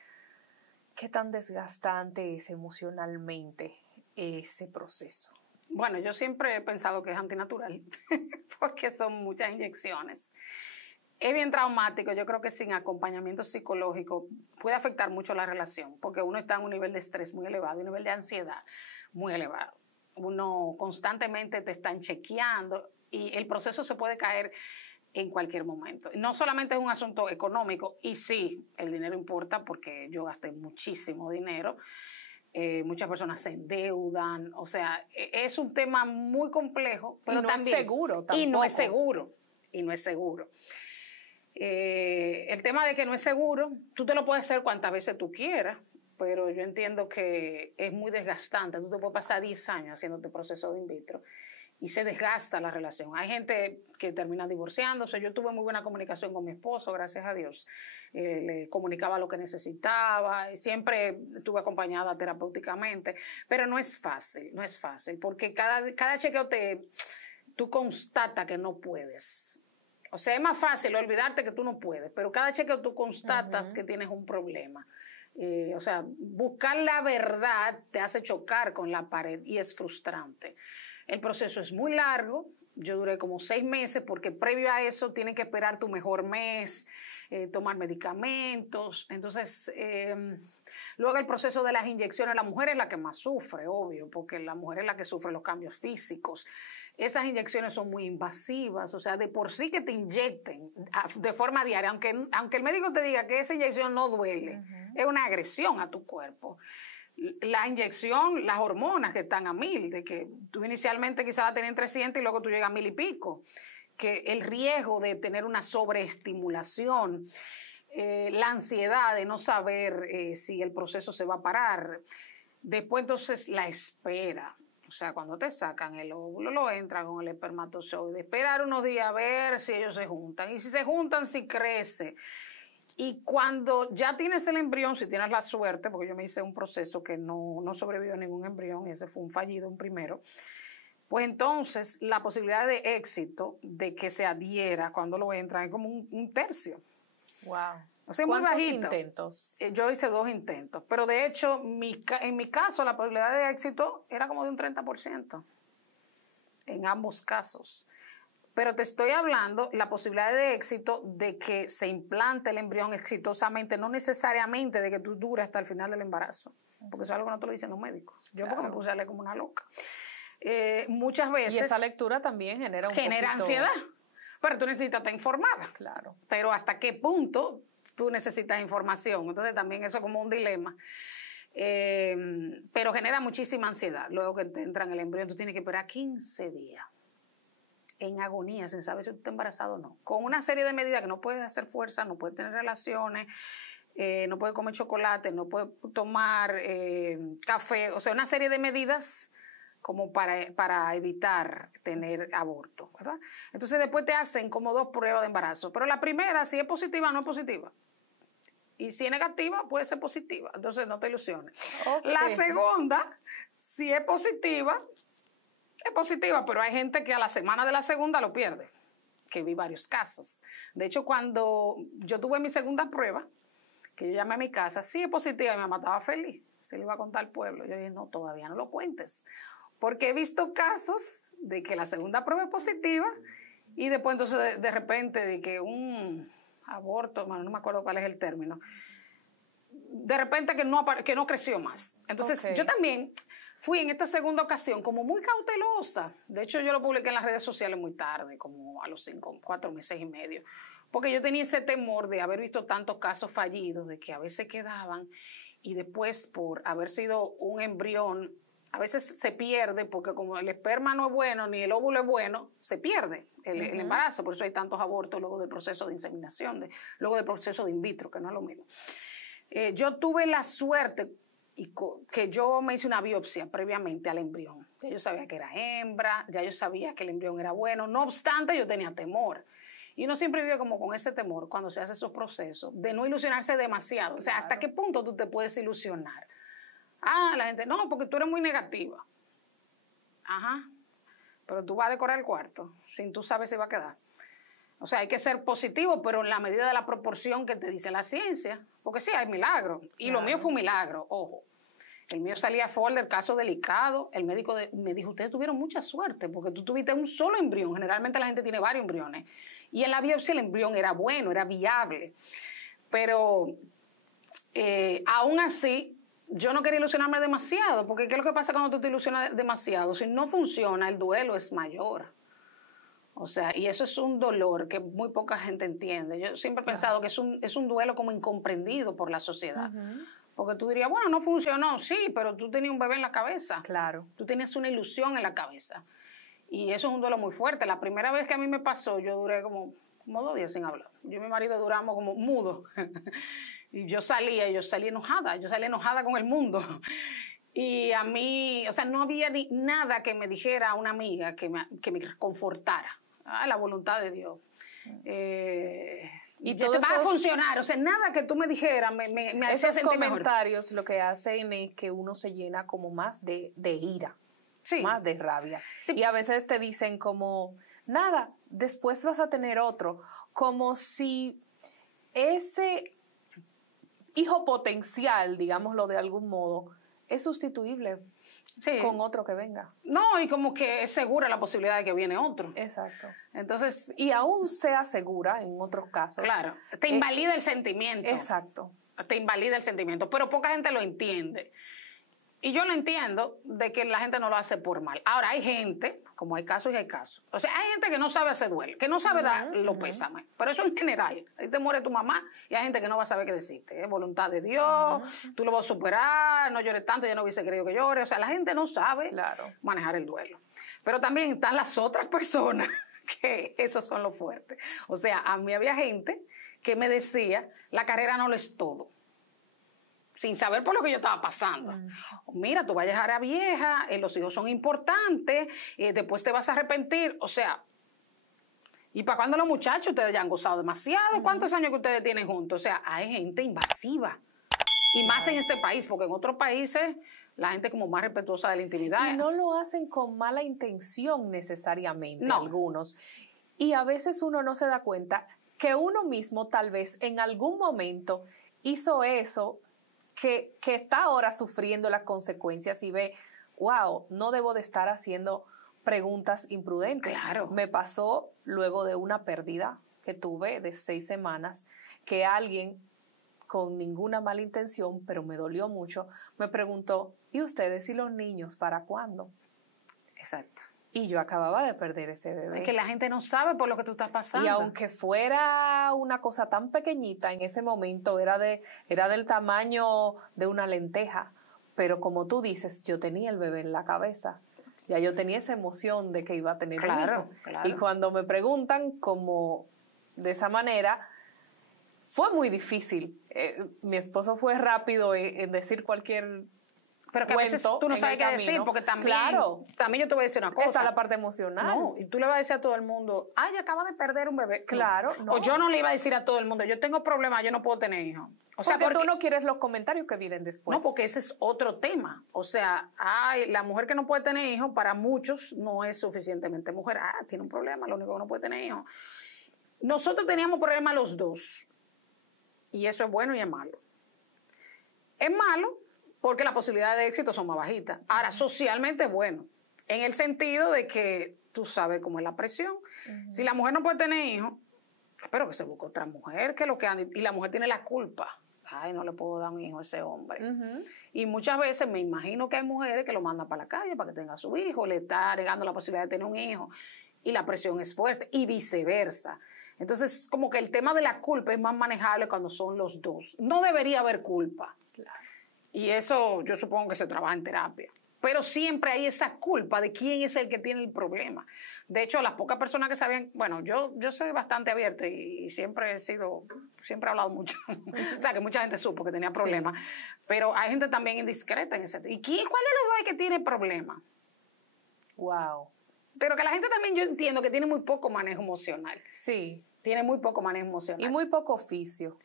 ¿Qué tan desgastante es emocionalmente ese proceso? Bueno, yo siempre he pensado que es antinatural porque son muchas inyecciones. Es bien traumático, yo creo que sin acompañamiento psicológico puede afectar mucho la relación, porque uno está en un nivel de estrés muy elevado, un nivel de ansiedad muy elevado. Uno constantemente te están chequeando y el proceso se puede caer en cualquier momento. No solamente es un asunto económico, y sí, el dinero importa porque yo gasté muchísimo dinero, muchas personas se endeudan, o sea, es un tema muy complejo, pero también es seguro tampoco. Y no es seguro. El tema de que no es seguro, tú te lo puedes hacer cuantas veces tú quieras, pero yo entiendo que es muy desgastante. Tú te puedes pasar 10 años haciendo este proceso de in vitro y se desgasta la relación. Hay gente que termina divorciándose. Yo tuve muy buena comunicación con mi esposo, gracias a Dios. Le comunicaba lo que necesitaba y siempre estuve acompañada terapéuticamente, pero no es fácil, porque cada chequeo tú constatas que no puedes. O sea, es más fácil olvidarte que tú no puedes, pero cada chequeo tú constatas que tienes un problema. O sea, buscar la verdad te hace chocar con la pared y es frustrante. El proceso es muy largo, yo duré como 6 meses porque previo a eso tienen que esperar tu mejor mes, tomar medicamentos. Entonces, luego el proceso de las inyecciones, la mujer es la que más sufre, obvio, porque la mujer es la que sufre los cambios físicos. Esas inyecciones son muy invasivas, o sea, de por sí que te inyecten de forma diaria, aunque el médico te diga que esa inyección no duele, es una agresión a tu cuerpo. La inyección, las hormonas que están a 1000, de que tú inicialmente quizás la tenías en 300 y luego tú llegas a 1000 y pico, que el riesgo de tener una sobreestimulación, la ansiedad de no saber si el proceso se va a parar, después entonces la espera. O sea, cuando te sacan el óvulo, lo entran con el espermatozoide, esperar unos días a ver si ellos se juntan. Y si se juntan, si crece. Y cuando ya tienes el embrión, si tienes la suerte, porque yo me hice un proceso que no sobrevivió ningún embrión, y ese fue un fallido, un primero, pues entonces la posibilidad de éxito de que se adhiera cuando lo entran es como un tercio. Wow. O sea, muy bajito. ¿Cuántos intentos? Yo hice 2 intentos, pero de hecho, en mi caso, la probabilidad de éxito era como de un 30%, en ambos casos. Pero te estoy hablando, la posibilidad de éxito de que se implante el embrión exitosamente, no necesariamente de que tú dures hasta el final del embarazo, porque eso es algo que no te lo dicen los médicos. Yo porque me puse a leer como una loca. Muchas veces... Y esa lectura también genera ansiedad, pero tú necesitas estar informada. Claro. Pero ¿hasta qué punto tú necesitas información? Entonces también eso es como un dilema. Pero genera muchísima ansiedad. Luego que te entra en el embrión, tú tienes que esperar 15 días en agonía, sin saber si tú estás embarazado o no. Con una serie de medidas que no puedes hacer fuerza, no puedes tener relaciones, no puedes comer chocolate, no puedes tomar café. O sea, una serie de medidas como para evitar tener aborto, ¿verdad? Entonces después te hacen como 2 pruebas de embarazo. Pero la primera, si es positiva, no es positiva. Y si es negativa, puede ser positiva. Entonces no te ilusiones. Okay. La segunda, si es positiva, pero hay gente que a la semana de la segunda lo pierde. que vi varios casos. De hecho, cuando yo tuve mi segunda prueba, que yo llamé a mi casa, sí es positiva, y mi mamá estaba feliz, se le iba a contar al pueblo. Yo dije, no, todavía no lo cuentes, porque he visto casos de que la segunda prueba es positiva y después entonces de repente de que un aborto, bueno, no me acuerdo cuál es el término, de repente que no creció más. Entonces yo también fui en esta segunda ocasión como muy cautelosa. De hecho, yo lo publiqué en las redes sociales muy tarde, como a los 4 meses y medio, porque yo tenía ese temor de haber visto tantos casos fallidos, de que a veces quedaban y después por haber sido un embrión, a veces se pierde, porque como el esperma no es bueno ni el óvulo es bueno, se pierde el embarazo. Por eso hay tantos abortos luego del proceso de inseminación, luego del proceso de in vitro, que no es lo mismo. Yo tuve la suerte que yo me hice una biopsia previamente al embrión. Ya yo sabía que era hembra, ya yo sabía que el embrión era bueno. No obstante, yo tenía temor. Y uno siempre vive como con ese temor cuando se hace esos procesos, de no ilusionarse demasiado. Claro. O sea, ¿hasta qué punto tú te puedes ilusionar? La gente, no, porque tú eres muy negativa. Ajá, pero tú vas a decorar el cuarto sin tú sabes si va a quedar. O sea, hay que ser positivo, pero en la medida de la proporción que te dice la ciencia. Porque sí, hay milagros. Y claro. Lo mío fue un milagro, ojo. El mío salía folder, caso delicado. El médico me dijo, ustedes tuvieron mucha suerte porque tú tuviste un solo embrión. Generalmente la gente tiene varios embriones. Y en la biopsia el embrión era bueno, era viable. Pero aún así, yo no quería ilusionarme demasiado, porque ¿qué es lo que pasa cuando tú te ilusionas demasiado? Si no funciona, el duelo es mayor. O sea, y eso es un dolor que muy poca gente entiende. Yo siempre he pensado que es un duelo como incomprendido por la sociedad. Porque tú dirías, bueno, no funcionó, sí, pero tú tenías un bebé en la cabeza. Claro. Tú tenías una ilusión en la cabeza. Y eso es un duelo muy fuerte. La primera vez que a mí me pasó, yo duré como 2 días sin hablar. Yo y mi marido duramos como mudos. Y yo salí enojada con el mundo. Y a mí, o sea, no había nada que me dijera una amiga que me confortara. La voluntad de Dios. Y todo va a funcionar. O sea, nada que tú me dijeras me hacía sentir mejor. Esos comentarios lo que hacen es que uno se llena como más de ira, sí. Más de rabia. Sí. Y a veces te dicen como, nada, después vas a tener otro. Como si ese hijo potencial, digámoslo de algún modo, es sustituible. Sí. Con otro que venga. No, y como que es segura la posibilidad de que viene otro. Exacto. Entonces, y aún sea segura en otros casos. Claro, te invalida el sentimiento. Exacto. Te invalida el sentimiento, pero poca gente lo entiende. Y yo lo entiendo de que la gente no lo hace por mal. Ahora, hay gente, como hay casos y hay casos. O sea, hay gente que no sabe hacer duelo, que no sabe dar los pésames. Pero eso en general. Ahí te muere tu mamá y hay gente que no va a saber qué decirte. Es voluntad de Dios, tú lo vas a superar, no llores tanto, yo no hubiese querido que llore. O sea, la gente no sabe manejar el duelo. Pero también están las otras personas que esos son los fuertes. O sea, a mí había gente que me decía, la carrera no lo es todo. Sin saber por lo que yo estaba pasando. Mira, tú vas a llegar a vieja, los hijos son importantes, después te vas a arrepentir. O sea, ¿y para cuándo los muchachos? Ustedes ya han gozado demasiado. ¿Cuántos años que ustedes tienen juntos? O sea, hay gente invasiva. Y más en este país, porque en otros países la gente es como más respetuosa de la intimidad. Y no lo hacen con mala intención necesariamente, algunos. Y a veces uno no se da cuenta que uno mismo tal vez en algún momento hizo eso que está ahora sufriendo las consecuencias y ve, wow, no debo de estar haciendo preguntas imprudentes. Claro. Me pasó luego de una pérdida que tuve de 6 semanas, que alguien con ninguna mala intención, pero me dolió mucho, me preguntó, ¿y ustedes y los niños para cuándo? Exacto. Y yo acababa de perder ese bebé. Es que la gente no sabe por lo que tú estás pasando. Y aunque fuera una cosa tan pequeñita, en ese momento era del tamaño de una lenteja. Pero como tú dices, yo tenía el bebé en la cabeza. Ya yo tenía esa emoción de que iba a tener un hijo. Claro. Y cuando me preguntan como de esa manera, fue muy difícil. Mi esposo fue rápido en decir cualquier Pero que a veces tú no sabes qué decir, porque también yo te voy a decir una cosa. Está la parte emocional. No, y tú le vas a decir a todo el mundo, ay, acaba de perder un bebé. Claro. No. O yo no le iba a decir a todo el mundo, yo tengo problemas, yo no puedo tener hijos. O sea, porque tú no quieres los comentarios que vienen después. No, porque ese es otro tema. O sea, la mujer que no puede tener hijos, para muchos no es suficientemente mujer. Tiene un problema, lo único que no puede tener hijos. Nosotros teníamos problemas los dos. Y eso es bueno y es malo. Es malo porque las posibilidades de éxito son más bajitas. Ahora, socialmente es bueno. En el sentido de que tú sabes cómo es la presión. Si la mujer no puede tener hijos, espero que se busque otra mujer que lo que ande. Y la mujer tiene la culpa. Ay, no le puedo dar un hijo a ese hombre. Y muchas veces me imagino que hay mujeres que lo mandan para la calle para que tenga su hijo, le está negando la posibilidad de tener un hijo. Y la presión es fuerte. Y viceversa. Entonces, como que el tema de la culpa es más manejable cuando son los dos. No debería haber culpa. Claro. Y eso yo supongo que se trabaja en terapia. Pero siempre hay esa culpa de quién es el que tiene el problema. De hecho, las pocas personas que sabían, bueno, yo soy bastante abierta y siempre he hablado mucho. O sea, que mucha gente supo que tenía problemas. Sí. Pero hay gente también indiscreta en ese tema. ¿Y cuál de los dos es que tiene problemas? Wow. Pero que la gente también, yo entiendo que tiene muy poco manejo emocional. Sí. Tiene muy poco manejo emocional. Y muy poco oficio.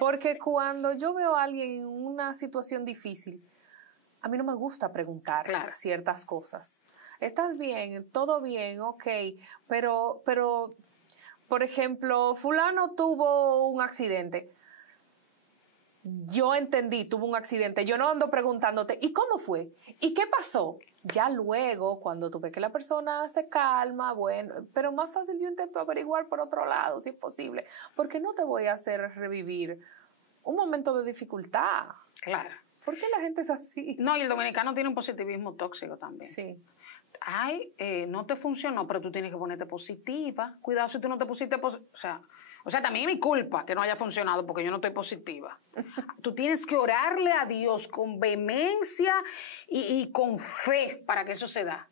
Porque cuando yo veo a alguien en una situación difícil, a mí no me gusta preguntar ciertas cosas. ¿Estás bien? ¿Todo bien? Ok. Pero, por ejemplo, fulano tuvo un accidente. Yo entendí, tuvo un accidente. Yo no ando preguntándote, ¿y cómo fue? ¿Y qué pasó? Ya luego, cuando tú ves que la persona se calma, bueno, pero más fácil yo intento averiguar por otro lado, si es posible. Porque no te voy a hacer revivir un momento de dificultad. Claro. ¿Por qué la gente es así? No, y el dominicano tiene un positivismo tóxico también. Sí. Ay, no te funcionó, pero tú tienes que ponerte positiva. Cuidado si tú no te pusiste positiva. O sea, también es mi culpa que no haya funcionado porque yo no estoy positiva. Tú tienes que orarle a Dios con vehemencia y con fe para que eso se da.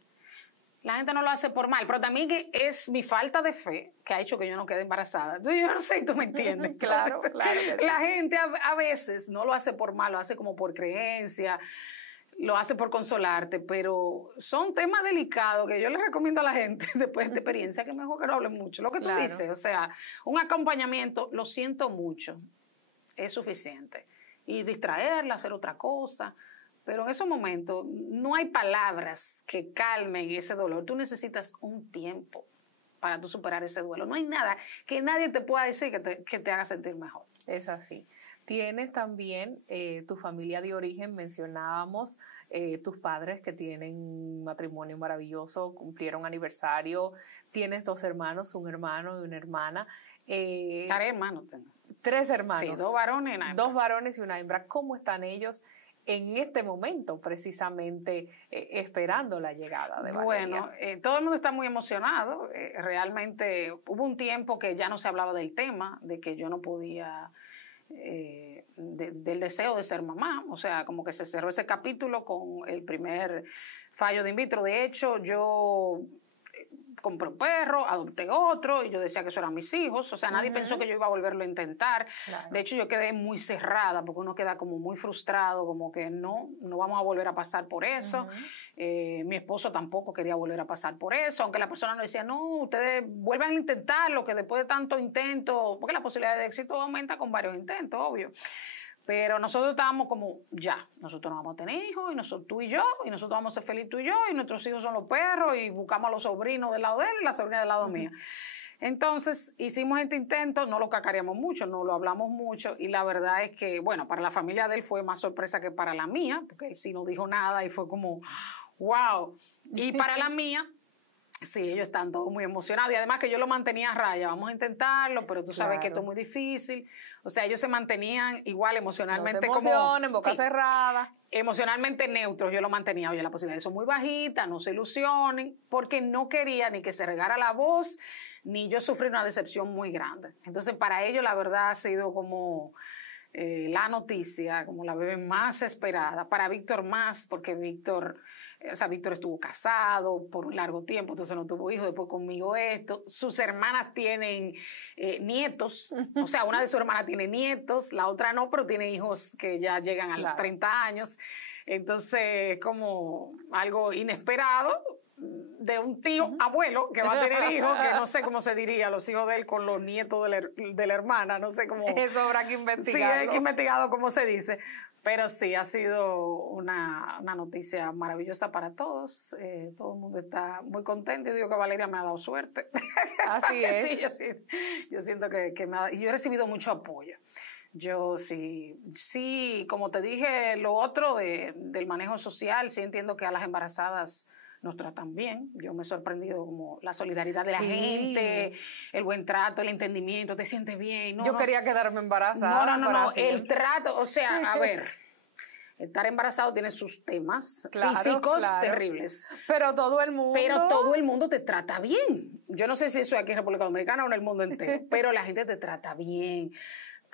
La gente no lo hace por mal, pero también que es mi falta de fe que ha hecho que yo no quede embarazada. Yo no sé si tú me entiendes. Claro. La gente a veces no lo hace por mal, lo hace como por creencia, lo hace por consolarte, pero son temas delicados que yo les recomiendo a la gente después de experiencia que mejor que no hablen mucho. Lo que tú dices, o sea, un acompañamiento, lo siento mucho, es suficiente. Y distraerla, hacer otra cosa. Pero en esos momentos no hay palabras que calmen ese dolor. Tú necesitas un tiempo para tú superar ese duelo. No hay nada que nadie te pueda decir que te haga sentir mejor. Es así. Tienes también tu familia de origen, mencionábamos tus padres que tienen un matrimonio maravilloso, cumplieron aniversario, tienes 2 hermanos, un hermano y una hermana. 3 hermanos tengo. 3 hermanos. Sí, 2 varones y una hembra. 2 varones y una hembra. ¿Cómo están ellos en este momento, precisamente esperando la llegada de Valeria? Bueno, todo el mundo está muy emocionado. Realmente hubo un tiempo que ya no se hablaba del tema, de que yo no podía, del deseo de ser mamá. O sea, como que se cerró ese capítulo con el primer fallo de in vitro. De hecho, yo compré un perro, adopté otro, y yo decía que eso eran mis hijos. O sea, nadie pensó que yo iba a volverlo a intentar. Claro. De hecho, yo quedé muy cerrada, porque uno queda como muy frustrado, como que no vamos a volver a pasar por eso. Mi esposo tampoco quería volver a pasar por eso, aunque la persona nos decía, no, ustedes vuelvan a intentarlo, que después de tanto intento, porque la posibilidad de éxito aumenta con varios intentos, obvio. Pero nosotros estábamos como, ya, nosotros no vamos a tener hijos, y nosotros, tú y yo, y nosotros vamos a ser felices tú y yo, y nuestros hijos son los perros, y buscamos a los sobrinos del lado de él y la sobrina del lado mía. Entonces, hicimos este intento, no lo cacareamos mucho, no lo hablamos mucho, y la verdad es que, bueno, para la familia de él fue más sorpresa que para la mía, porque él sí no dijo nada, y fue como, wow. Y para la mía, sí, ellos están todos muy emocionados, y además que yo lo mantenía a raya, vamos a intentarlo, pero tú sabes que esto es muy difícil. O sea, ellos se mantenían igual emocionalmente, no se emocionen, como boca cerrada. Emocionalmente neutros, yo lo mantenía. Oye, las posibilidades son muy bajitas, no se ilusionen, porque no quería ni que se regara la voz, ni yo sufrir una decepción muy grande. Entonces, para ellos la verdad ha sido como la noticia, como la bebé más esperada. Para Víctor más, porque Víctor estuvo casado por un largo tiempo, entonces no tuvo hijos, después conmigo esto. Sus hermanas tienen nietos, o sea, una de sus hermanas tiene nietos, la otra no, pero tiene hijos que ya llegan a los 30 años. Entonces, como algo inesperado de un tío abuelo que va a tener hijos, que no sé cómo se diría, los hijos de él con los nietos de la hermana, no sé cómo. Eso habrá que investigar. Sí, hay que investigar cómo se dice. Pero sí, ha sido una noticia maravillosa para todos. Todo el mundo está muy contento. Yo digo que Valeria me ha dado suerte. Así es. Sí, yo siento que yo he recibido mucho apoyo. Yo sí, como te dije, lo otro del manejo social, sí entiendo que a las embarazadas nos tratan bien. Yo me he sorprendido como la solidaridad de la gente, el buen trato, el entendimiento, te sientes bien. Yo quería quedarme embarazada. No, el trato, o sea, a ver, estar embarazado tiene sus temas físicos terribles. Pero todo el mundo te trata bien. Yo no sé si eso es aquí en República Dominicana o en el mundo entero, pero la gente te trata bien.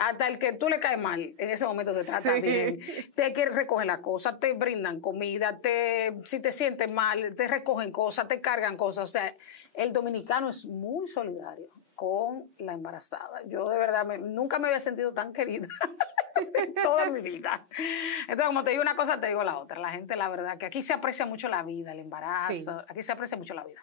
Hasta el que tú le caes mal, en ese momento te trata bien. Te recogen las cosas, te brindan comida, si te sientes mal, te recogen cosas, te cargan cosas. O sea, el dominicano es muy solidario con la embarazada. Yo de verdad nunca me había sentido tan querida en toda mi vida. Entonces, como te digo una cosa, te digo la otra. La gente, la verdad, que aquí se aprecia mucho la vida, el embarazo. Aquí se aprecia mucho la vida.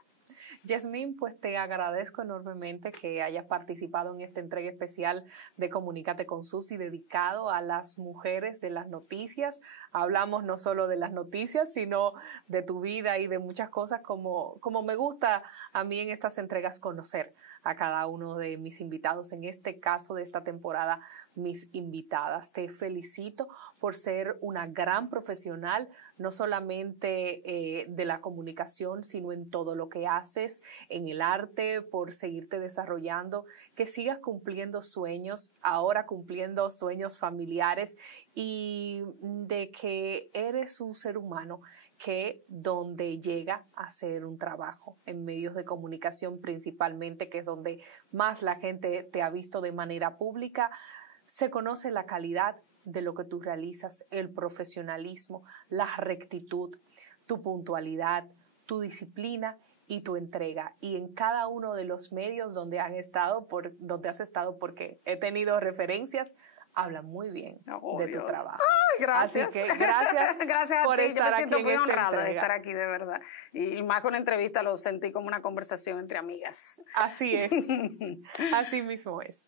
Yasmín, pues te agradezco enormemente que hayas participado en esta entrega especial de Comunícate con Susi, dedicado a las mujeres de las noticias. Hablamos no solo de las noticias, sino de tu vida y de muchas cosas, como me gusta a mí en estas entregas conocer a cada uno de mis invitados. En este caso de esta temporada, mis invitadas. Te felicito por ser una gran profesional, no solamente de la comunicación, sino en todo lo que haces, en el arte, por seguirte desarrollando, que sigas cumpliendo sueños, ahora cumpliendo sueños familiares, y de que eres un ser humano que donde llega a hacer un trabajo en medios de comunicación principalmente, que es donde más la gente te ha visto de manera pública, se conoce la calidad de lo que tú realizas, el profesionalismo, la rectitud, tu puntualidad, tu disciplina y tu entrega. Y en cada uno de los medios donde has estado, porque he tenido referencias, hablan muy bien de tu trabajo. Ay, gracias. Así que gracias por estar aquí. Yo me siento muy honrada de estar aquí, de verdad. Y más con la entrevista lo sentí como una conversación entre amigas. Así es. Así mismo es.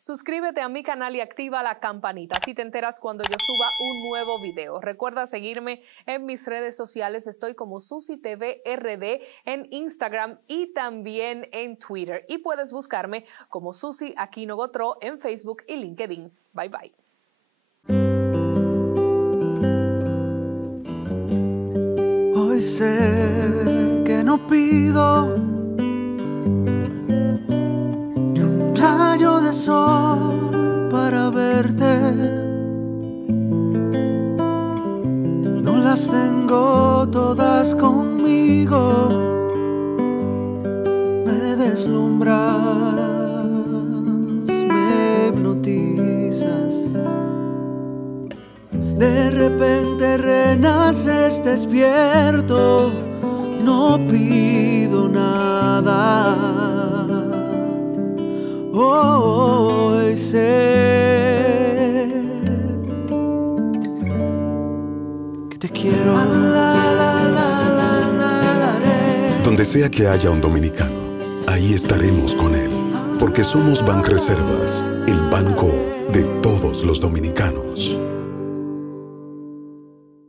Suscríbete a mi canal y activa la campanita, así te enteras cuando yo suba un nuevo video. Recuerda seguirme en mis redes sociales, estoy como Susi TV RD en Instagram y también en Twitter. Y puedes buscarme como Susi Aquino Gotró en Facebook y LinkedIn. Bye bye. Hoy sé que no pido ni un rayo de sol para verte. No las tengo todas conmigo. Me deslumbras, me hipnotizas. De repente renaces despierto, no pido nada. Hoy sé que te quiero. Donde sea que haya un dominicano, ahí estaremos con él, porque somos Banreservas, el banco de todos los dominicanos.